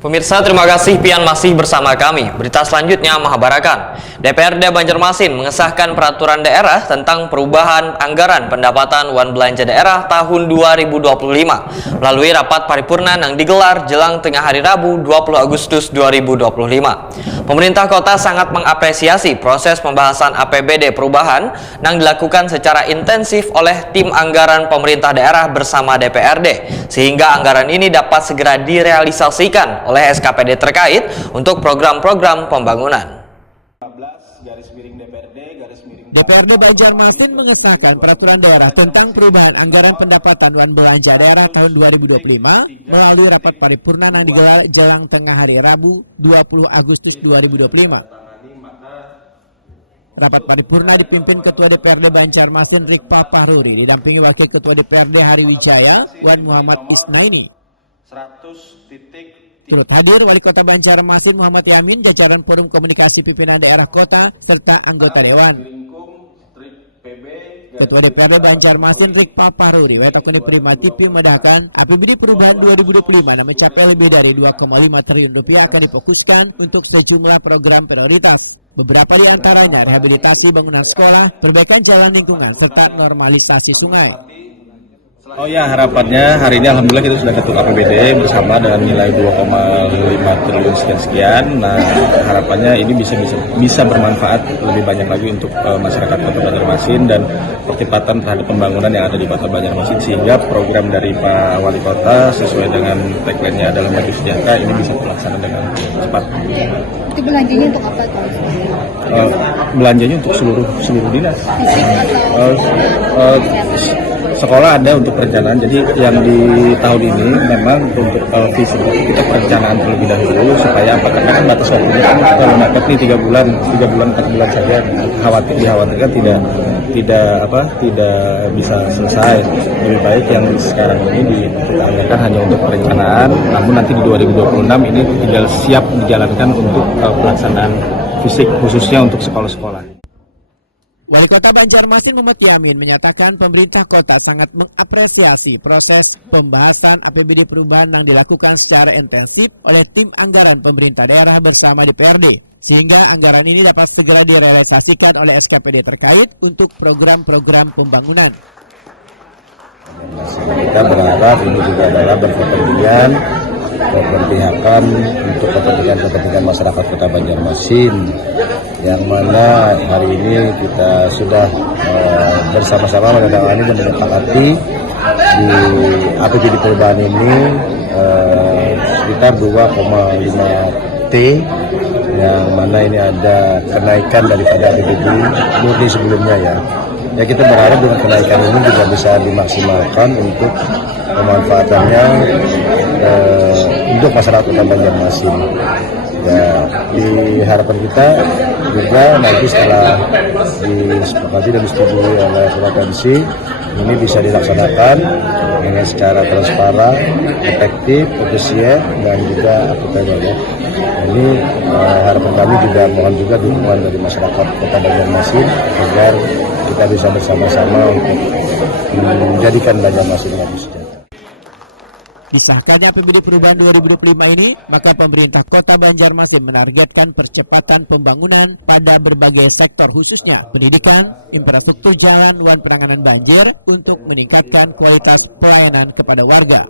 Pemirsa, terima kasih Pian masih bersama kami. Berita selanjutnya Mahabarakan. DPRD Banjarmasin mengesahkan peraturan daerah tentang perubahan anggaran pendapatan wan belanja daerah tahun 2025 melalui rapat paripurna yang digelar jelang tengah hari Rabu 20 Agustus 2025. Pemerintah kota sangat mengapresiasi proses pembahasan APBD perubahan yang dilakukan secara intensif oleh tim anggaran pemerintah daerah bersama DPRD, sehingga anggaran ini dapat segera direalisasikan oleh SKPD terkait untuk program-program pembangunan. DPRD Banjarmasin mengesahkan peraturan daerah tentang perubahan anggaran pendapatan wan belanja daerah tahun 2025 melalui rapat paripurna yang digelar jelang tengah hari Rabu 20 Agustus 2025. Rapat paripurna dipimpin Ketua DPRD Banjarmasin Rikpa Pahruri didampingi Wakil Ketua DPRD Hari Wijaya Wan Muhammad Isnaini. Turut hadir Wali Kota Banjarmasin Muhammad Yamin, jajaran Forum Komunikasi Pimpinan Daerah Kota, serta anggota Dewan. Ketua DPRD Banjarmasin Rikpa Pahruri wetakun diterima TV medahkan APBD perubahan 2025 yang mencapai lebih dari 2,5 triliun rupiah akan difokuskan untuk sejumlah program prioritas. Beberapa di antaranya rehabilitasi bangunan sekolah, perbaikan jalan lingkungan, serta normalisasi sungai. Oh ya, harapannya hari ini alhamdulillah kita sudah ketuk APBD bersama dengan nilai 2,5 triliun sekian. Nah, harapannya ini bisa bermanfaat lebih banyak lagi untuk masyarakat Kota Banjarmasin dan percepatan terhadap pembangunan yang ada di Kota Banjarmasin, sehingga program dari Pak Wali Kota sesuai dengan tagline-nya adalah maju sejahtera ini bisa terlaksana dengan cepat. Itu belanjanya untuk apa tuh? Belanjanya untuk seluruh dinas. Sekolah ada untuk perencanaan, jadi yang di tahun ini memang untuk visi kita perencanaan terlebih dahulu supaya apa, karena kan batas waktunya kan kalau mepet nih 3 bulan 4 bulan saja, dikhawatirkan tidak bisa selesai. Lebih baik yang sekarang ini kita anggarkan hanya untuk perencanaan, namun nanti di 2026 ini tinggal siap dijalankan untuk pelaksanaan fisik khususnya untuk sekolah-sekolah. Wali Kota Banjarmasin Muhammad Yamin menyatakan pemerintah kota sangat mengapresiasi proses pembahasan APBD perubahan yang dilakukan secara intensif oleh tim anggaran pemerintah daerah bersama DPRD, sehingga anggaran ini dapat segera direalisasikan oleh SKPD terkait untuk program-program pembangunan. Kita berharap ini juga adalah berkepentingan untuk kepentingan masyarakat Kota Banjarmasin, yang mana hari ini kita sudah bersama-sama menandatangani dan menyepakati di APBD perubahan ini sekitar 2,5 T, yang mana ini ada kenaikan daripada APBD murni sebelumnya ya. Ya, kita berharap dengan kenaikan ini juga bisa dimaksimalkan untuk pemanfaatannya untuk masyarakat Kota Banjarmasin. Ya, di harapan kita juga nanti setelah disepakati dan disetujui oleh provinsi, ini bisa dilaksanakan dengan secara transparan, efektif, efisien, dan juga akuntabel. Ini harapan kami juga mohon juga dukungan dari masyarakat Kota Banjarmasin agar kita bisa bersama-sama untuk menjadikan Banjarmasin lebih sejahtera. Disahkannya APBD perubahan 2025 ini, maka pemerintah Kota Banjarmasin menargetkan percepatan pembangunan pada berbagai sektor, khususnya pendidikan, infrastruktur jalan, dan penanganan banjir untuk meningkatkan kualitas pelayanan kepada warga.